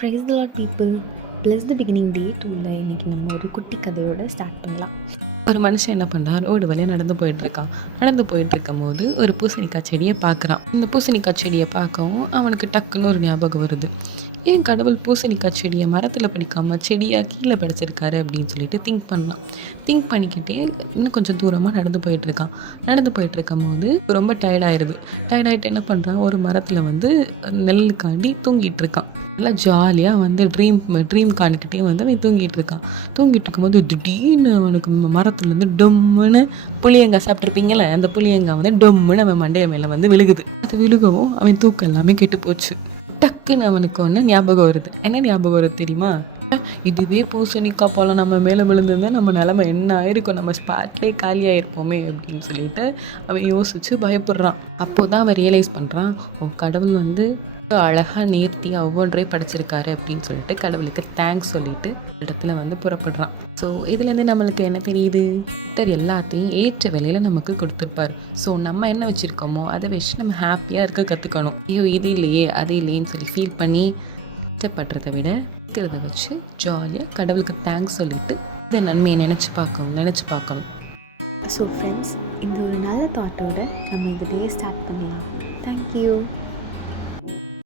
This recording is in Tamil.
Price the Lord people. Bless the beginning day டூவில் இன்றைக்கி நம்ம ஒரு குட்டி கதையோடு ஸ்டார்ட் பண்ணலாம். ஒரு மனுஷன் என்ன பண்ணுறான், ரோடு வழியாக நடந்து போயிட்டுருக்கான். நடந்து போயிட்டுருக்கும் போது ஒரு பூசணிக்காய் செடியை பார்க்குறான். இந்த பூசணிக்காய் செடியை பார்க்கவும் அவனுக்கு டக்குன்னு ஒரு ஞாபகம் வருது. ஏன் கடவுள் பூசணிக்காய் செடியை மரத்தில் படிக்காமல் செடியாக கீழே படைச்சிருக்காரு அப்படின்னு சொல்லிட்டு திங்க் பண்ணிக்கிட்டே இன்னும் கொஞ்சம் தூரமாக நடந்து போயிட்டுருக்கும் போது ரொம்ப டயர்டாயிட்டு என்ன பண்ணுறான், ஒரு மரத்தில் நெல்லுக்காண்டி தூங்கிட்டு இருக்கான். நல்லா ஜாலியாக ட்ரீம் காணிக்கிட்டே அவன் தூங்கிட்டு இருக்கும்போது திடீர்னு அவனுக்கு மரத்துலேருந்து டொம்முன்னு புளியங்காய் சாப்பிட்ருப்பீங்களே, அந்த புளியங்காய் டொம்முன்னு அவன் மண்டைய மேலே விழுகுது. அது விழுகவும் அவன் தூக்கம் எல்லாமே கெட்டு போச்சு. டக்குன்னு அவனுக்கு ஒன்று ஞாபகம் வருது. என்ன ஞாபகம் வருது தெரியுமா? இதுவே பூசணிக்காய் போல நம்ம மேலே விழுந்திருந்தா நம்ம நிலமை என்ன ஆயிருக்கும், நம்ம ஸ்பாட்லேயே காலியாயிருப்போமே அப்படின்னு சொல்லிட்டு அவன் யோசிச்சு பயப்படுறான். அப்போதான் அவன் ரியலைஸ் பண்ணுறான், கடவுள் அழகாக நேர்த்தியாக ஒவ்வொன்றையும் படைச்சிருக்காரு அப்படின்னு சொல்லிட்டு கடவுளுக்கு தேங்க்ஸ் சொல்லிட்டு இடத்துல புறப்படுறான். ஸோ இதுலேருந்து நம்மளுக்கு என்ன தெரியுது, எல்லாத்தையும் ஏற்ற வேலையில் நமக்கு கொடுத்துருப்பாரு. ஸோ நம்ம என்ன வச்சுருக்கோமோ அதை வச்சு நம்ம ஹாப்பியாக இருக்க கற்றுக்கணும். ஐயோ இது இல்லையே அது இல்லையேன்னு சொல்லி ஃபீல் பண்ணி கஷ்டப்படுறதை விட இருக்கிறத வச்சு ஜாலியாக கடவுளுக்கு தேங்க்ஸ் சொல்லிட்டு இதை நன்மையை நினச்சி பார்க்கணும். ஸோ ஃப்ரெண்ட்ஸ், இந்த ஒரு நல்ல தாட்டோடு நம்ம இந்த டே ஸ்டார்ட் பண்ணலாம். தேங்க்யூ.